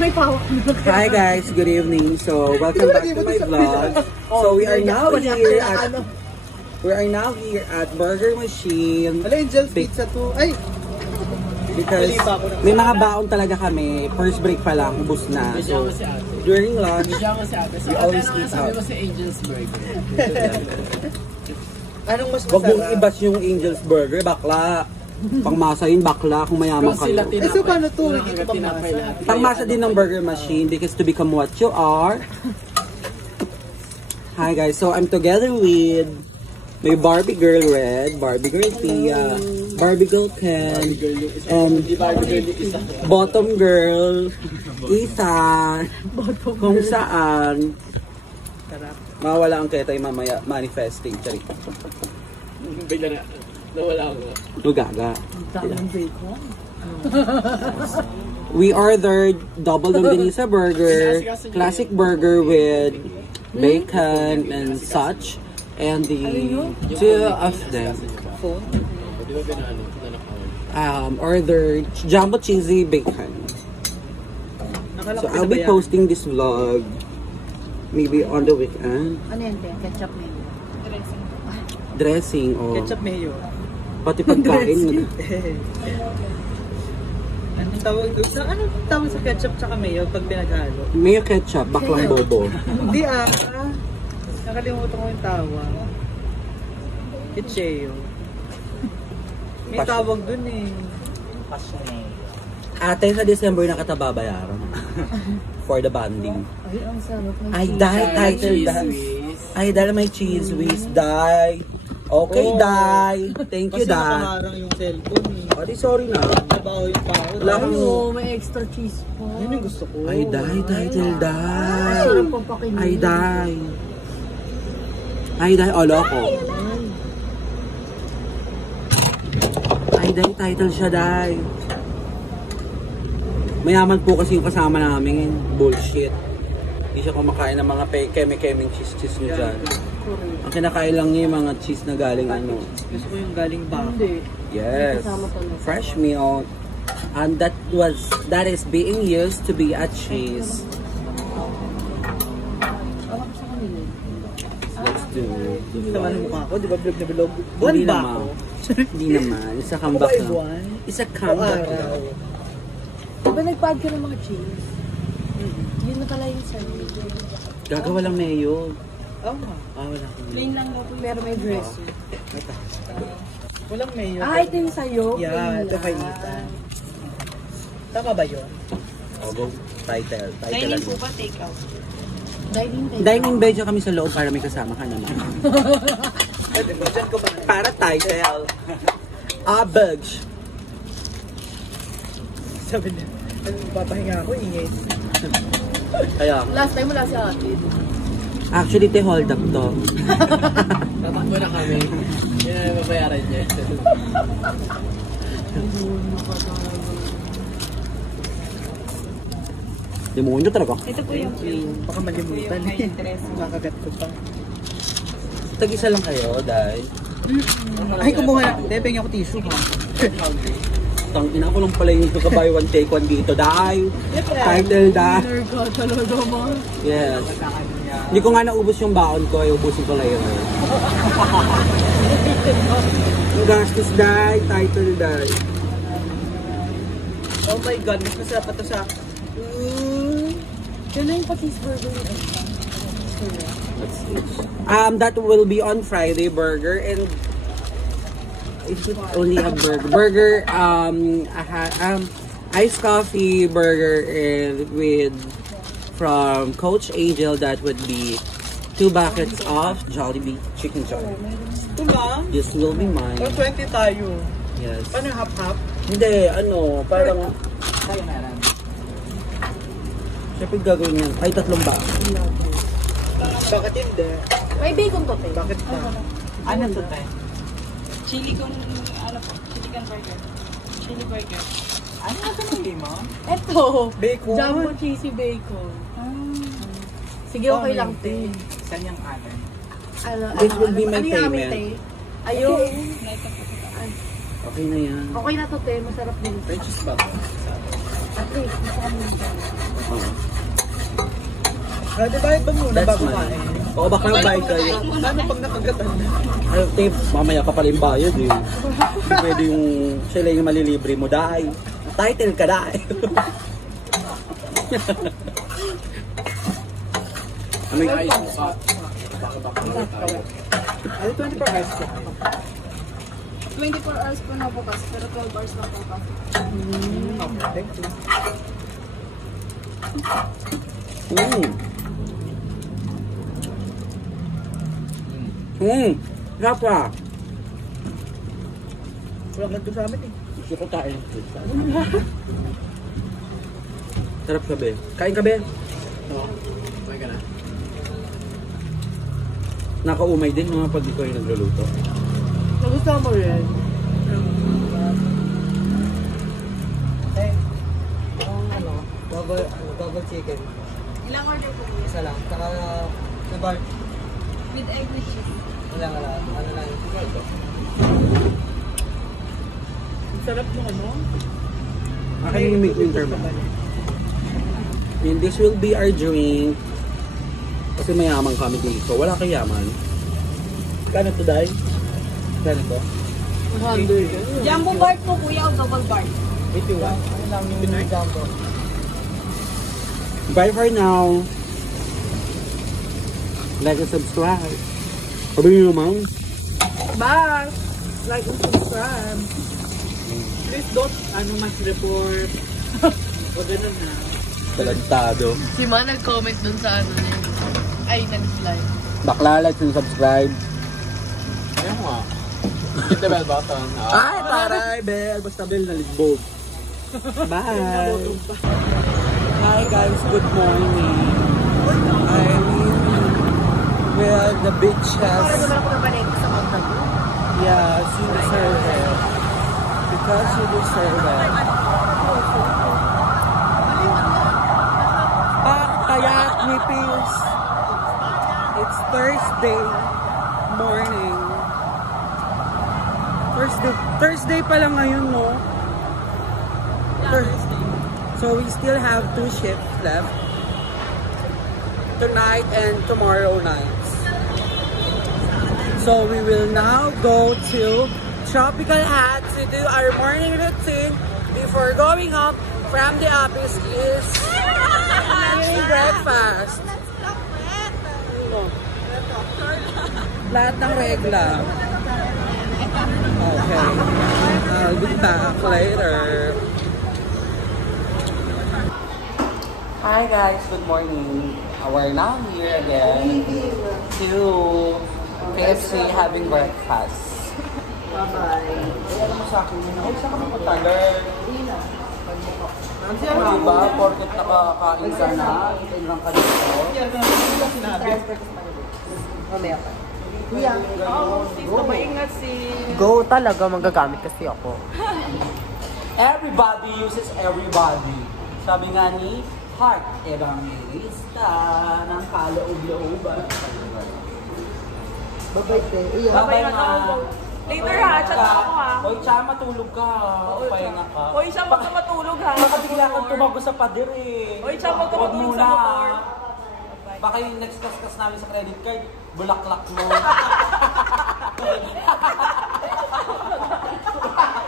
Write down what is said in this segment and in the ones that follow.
may pawak. Hi guys, good evening. So welcome back to my vlog. So we are now here at Burger Machine. Hello, Angel's Pizza to. Ay! Because may mga baon talaga kami. First break pa lang, ubos na. So during lunch, we always eat out. Sabi ko si Angel's Burger. Anong mas Wag mong masarap? ibas yung Angel's Burger, bakla. Pangmasa yun, bakla, kung mayaman kayo. So paano to? Hindi ko pangmasa. Pangmasa din ng Burger Machine because to become what you are. Hi guys, so I'm together with my Barbie Girl Red, Barbie Girl Tia, Barbie Girl Ken, and Bottom Girl Isa. Kung saan mawala ang ketay mamaya manifesting. Charik. Bigla na. Nawala ako. Lugaga. We ordered double longganisa burger, classic burger with bacon and such, and the two of them ordered jumbo cheesy bacon. So I'll be posting this vlog maybe on the weekend. Ano yan, Ben? Ketchup mayo. Dressing o Ketchup mayo. pati pagkain. Anong tawag sa ketchup tsaka mayo pag pinaghalo? Mayo ketchup, baklang bobo. Hindi nakalimutan ko yung tawag. Ketcheo. May tawag dun eh. Ate, sa December na kita babayaran. For the banding. Ay, ang sarap ng Ay, die, title, die. Ay, dahil may cheese whiz, die. Okay, Oh. die. Thank you, Kasi die. nakaharang yung cellphone eh. Oh, di sorry na. Nabaho yung power. Wala Ay, kang... oh, may extra cheese po. Yun yung gusto ko. Ay, die, title, die. Sarap po pakinig. Ay, die. Ay, die, olo ko. Ay, die, title siya, die. Mayaman po kasi yung kasama namin. Bullshit. Hindi siya kumakain ng mga keme-keming cheese nyo dyan. Ang kinakain lang niya yung mga cheese na galing ano. Gusto ko yung galing baka. Hindi. Yes. Kasama talaga. Fresh milk. And that is being used to be a cheese. Let's do it. Sama ng mukha ko, di ba bilog na bilog? Buwan Hindi ba naman. ako? Hindi naman. Isa Ako comeback ba ay lang. buwan? Isa O comeback lang. araw? Diba nagpad ka ng mga cheese? Yun na pala yung sarili. Gagawa lang mayo. Oo nga. Wala akong Plain lang daw po. Pero may dressing. Walang mayo. Ito yung sa'yo. Yeah, plain ito kay lang. Ethan. Tama ba yun? Oh, go. Title. Dining po ba? Take out? Dining. Dining bedya kami sa loob para may kasama ka naman. Pwede mo dyan ko ba? Para title. Bugs. Sabi niya, papahinga ako, ingay. Kaya, Last time wala si ate. actually, te hold up to. Tatakbo na kami. Yan na mabayaran niya. Demonyo talaga. Ito po yung Baka malimutan eh. Kakagat ko pa. Tag-isa lang kayo, dahil. Ay, kumuha na. Depeng ako tissue ha. Tangina ko lang pala yung buy one take one dito, dahil. Title, dahil. dinner ka talaga mo. Yes. Hindi ko nga naubos yung baon ko, ay ubusin ko later. Yung gastos, dahil. Title, dahil. Oh my God, mas masarap pa to sa... Yun na yung pa-cheeseburger yung That will be on Friday burger and is it only a burger? Iced coffee burger and with from Coach Angel, that would be 2 buckets of Jollibee chicken joy. Ito lang? This will be mine. 20 tayo. Yes. Paano half-half? Hindi, ano, parang Tayo meron. syempre gagawin yan. Ay, 3 ba? Bakit hindi? May bacon to, te. Bakit ba? Ano to tayo? Chili con, ano po, chili con burger. Chili burger. Ano na pinili mo? Ito. Bacon. Jumbo cheesy bacon. Sige, okay lang, te. Saan yung alin? This will be my ano yung amin, payment. te? Ayun. Okay na yan. Okay na to, te. Masarap din. May cheese ba? At least, masarap din. Ate, bayad ba muna That's bago mine. kain? Oo, baka bayad kayo. Paano pag nakagatan na? Ay, tip, mamaya ka pala yung bayad eh. Pwede yung sila yung malilibre mo dahil. Title ka dahil. Ano yung ayos mo? Ay, 24 hours ka. 24 hours po na bukas, pero 12 hours lang po kasi. Okay, thank you. Rapa. Wala man ito sa amin eh. Gusto ko tayo ng pizza. Sarap ka, be. Kain ka, be. Okay ka na? Nakaumay din mga pag di ko yung nagluluto. Nagustuhan mo rin. Eh, double chicken. Ilang order po kuya? Isa lang. Saka, sa bar. With egg with cheese. Wala. Ano lang. Sarap mo ano? Akin yung make winter mo. And this will be our drink. Kasi mayaman kami dito. Wala kayaman. Kano to, Day? Kano to? 100. Jumbo bar po kuya o double bar? 81. Ano lang yung jumbo? Bye for now. Like and subscribe. Sabi niyo naman. Bye! Like and subscribe. Please don't mas-report. O ganun na. Talagtado. Si Ma nag-comment dun sa ano niya. Ay, nag-slide. Bakla, like and subscribe. Ayaw mo nga. Hit the bell button. Ay, taray, Bel. Basta Bel naligbog. Bye. Hi guys, good morning. I'm well, the beach has... Yes, you deserve it. Because you deserve it. Kayak nipis. It's Thursday morning. Thursday pa lang ngayon, no? Thursday. So we still have 2 shifts left. Tonight and tomorrow nights. So we will now go to Tropical Hat to do our morning routine before going home from the office is breakfast. Lahat ng regla. Okay. I'll be back later. Hi guys, good morning. We're now here again to KFC having breakfast. Bye-bye. Alam mo sa akin, ay saan kami punta, girl? Diba, porket nakakain ka na, hintayin lang ka dito. Go talaga, magagamit kasi ako. Everybody uses everybody. Sabi nga ni Heart Evangelista ng kaloob-looban. Babay na. Later ha, chat ako ha. Hoy, Cha, matulog ka. Pahinga ka. Hoy, siya wag ka matulog ha. Baka bigla kang tumago sa pader eh. Hoy, Cha, wag ka Huwag matulog muna. sa motor. Baka yung next kaskas namin sa credit card, bulaklak mo.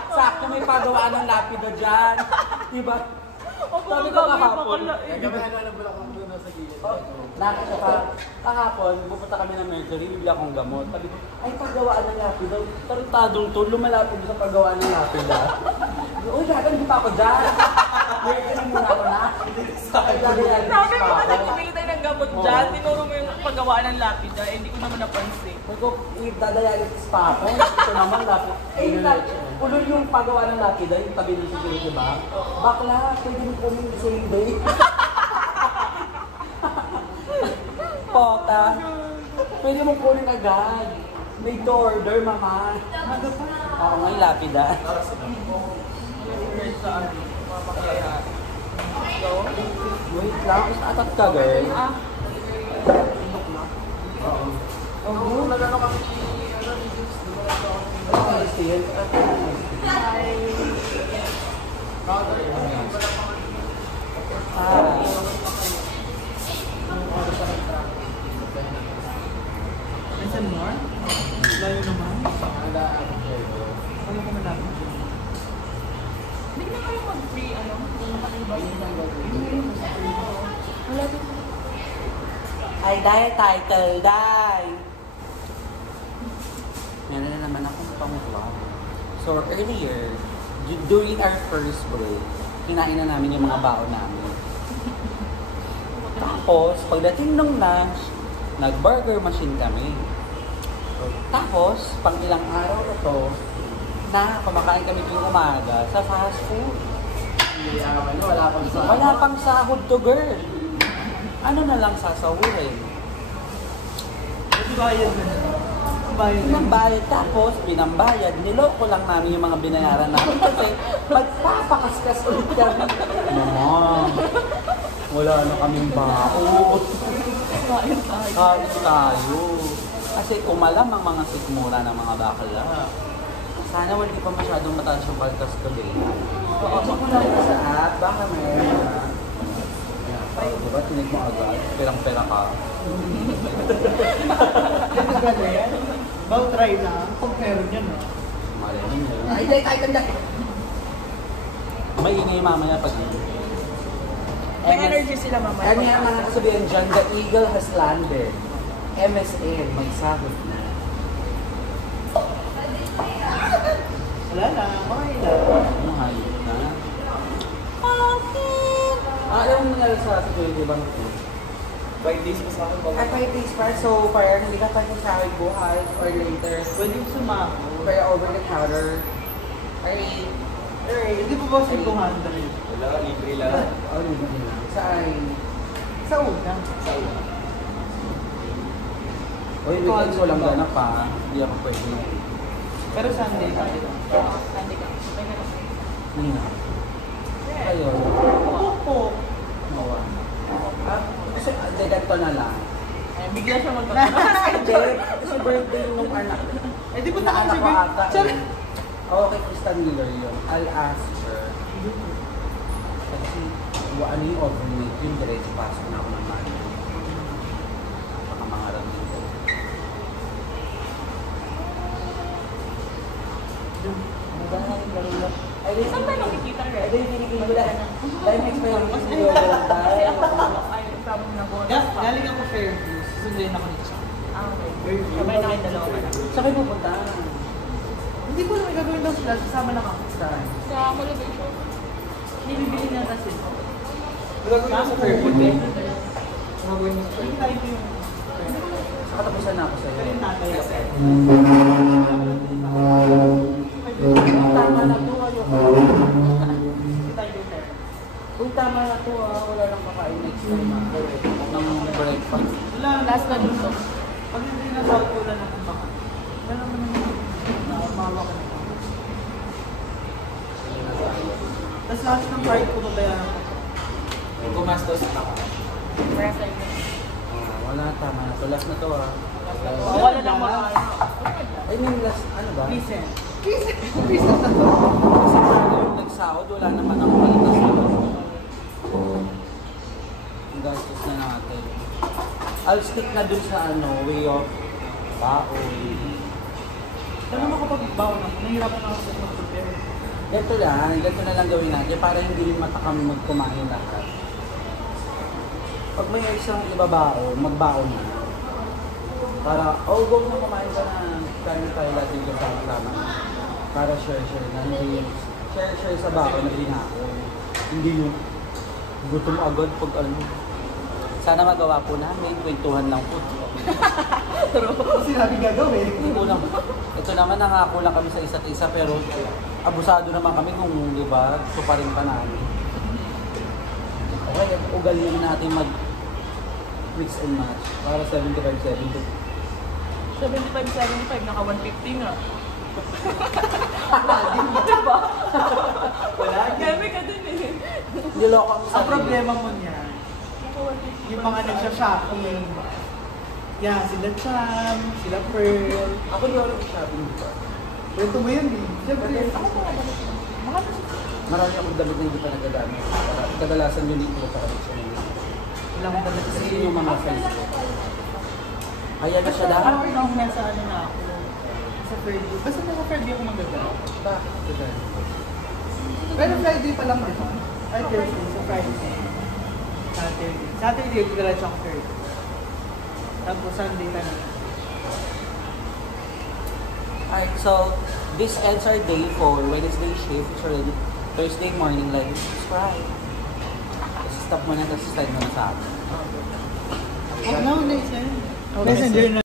Sakto may pagawaan ng lapida dyan. Diba? Sabi ko kahapon. Kahapon, pupunta kami ng Mercury, bibili akong gamot. Sabi ko, ay paggawaan ng lapida. Tarantadong to, lumalapid sa paggawaan ng lapida. Uy, gagan, hindi pa ako dyan. Mercury muna ako na. Sabi mo ka nagpumili tayo ng gamot dyan. Tinuro mo yung paggawaan ng lapida. Eh, hindi ko naman napansin. Sabi ko, dadayalitis pa ako. Ito naman lapid. Ulol yung paggawa ng lapida, yung tabi ng security ba? Bakla, pwede mo kunin the same day. Pota, pwede mo kunin agad. May order, mama. Oo nga, yung lapida. Wait lang, atat ka, girl. Oo, nagano kami Hi. Ay, dahil title, dahil. Meron na naman akong pangutwa. So, earlier, during our first break, kinain na namin yung mga baon namin. Tapos, pagdating nung lunch, nag-burger machine kami. Tapos, pang ilang araw na to, na kumakain kami tuwing umaga sa fast food. Wala pang sahod to, girl. Ano na lang sasahurin? Bayad na. Bayad na. Pinambayad, tapos pinambayad. Niloko lang namin yung mga binayaran namin kasi magpapakaskas ulit kami. Mama, wala na kaming baon. Kain tayo. Kasi kumalam ang mga sikmura ng mga bakla. Sana hindi pa masyadong mataas yung kaltas today. Check mo lang sa app, baka mayroon na. Diba, tinig mo agad, perang-pera ka. Ito galing. About try na. Kung meron yan, no? Malamang yun. Ay, tanda. May ingay mamaya pag May energy sila mamaya. Ano yung mga kasabihan dyan? The eagle has landed. MSN, may sahod na. Wala na. Okay na. Ano hayop na? Alam mo nga sa security bank ko? 5 days pa sa akin. At 5 days pa, so parang hindi ka pa sahod buhay or later. Pwede yung sumako. Pero over the counter. Ay, Hindi po ba sa 200? Wala, libre lang. ano ba nila? Saan? Sa una. Uy, weekends ko lang ganap pa. Hindi ako pwede. Pero Sunday pa rin. Hindi ka. May ganun. Hindi na. Ayun. Opo. Mawa. Kasi, ganito na lang. Ay, bigla siya magkakaroon. Hindi, kasi birthday nung anak. Eh di ba Na anak ko ata. Sorry. Oo, kay Kristen Miller yun. I'll ask her. Kasi, ano yung overnight yun, diretso pasok na ako ng mali. Baka mangarap din ko. Ay, Saan tayo nakikita, Red? Ay, pinigil ko lang. Dahil may experience Mas video ko lang tayo. Kasi ako, ay, sabi na bonus pa. Galing ako Fairview. Susunduin ako dito sa Ah, okay. Sabay na kayo dalawa na. Saan kayo pupunta? Hindi ko naman gagawin daw sila. Sasama lang ako. Saan? Sa motivation. Hindi bibili na kasi. Gagawin ko sa Fairview. Gagawin mo. Pwede tayo ito yung... Sa katapusan na ako sa'yo. Pwede natin. Tama na to, ayoko. Pwede tayo yung fair. Uy, tama na to wala nang kakain next time ng breakfast. Wala. Last na dito. Pag hindi na sa wala na kung baka. Wala naman naman. Mawa ka na. Tapos lahat ng card ko babayaran ko. Gumastos ako. Rest time. Wala, tama na to. Last na to Wala lang mga I mean, last, ano ba? Listen. Kasi parang yung nagsahod, wala naman ang kalitas na to. Ang gastos na natin. I'll stick na dun sa way of baon. Alam mo kapag baon ako, nahihirapan ako sa mag-prepare. Ganito na lang gawin natin para hindi rin matakam magkumain lahat. Pag may isang ibabaon, magbaon na. Para, go na kumain ka na. Kaya tayo lahat yung kasama-sama. Para share-share na. Hindi share-share sa baon na ginako. Hindi yung gutom agad pag ano. Sana magawa po namin, kwentuhan lang po. Kasi natin gagawin. Hindi mo lang. Ito naman, nangako lang kami sa isa't isa pero abusado naman kami kung, di ba, tuparin pa namin. Okay, ugaliin natin mix and match para 75-70. 75-75, naka 150 nga. Diba? Wala. Gabi ka din eh. Niloko ang Ang sarili. problema mo niyan, yung mga nagsha-shopping. Yan, sila Cham, sila Pearl. Ako di ako nag-shopping dito. Kwento mo yun eh. Siyempre, Marami akong damit na hindi pa nagagamit. Kadalasan yun dito para sa mga. wala akong talaga Kasi yun yung mga friends ko. Kaya na siya Ako dapat. rin nasa ano na ako. Sa Fairview. Basta nasa Fairview ako magagawa. Bakit? Pero Friday pa lang din. Ay, Thursday. So Friday. Saturday, diretso ang third. Tapos Sunday na lang. Alright, so this ends our day for Wednesday shift. It's already Thursday morning. Like, subscribe. Stop mo na, tapos slide mo na sa akin. No, Messenger na.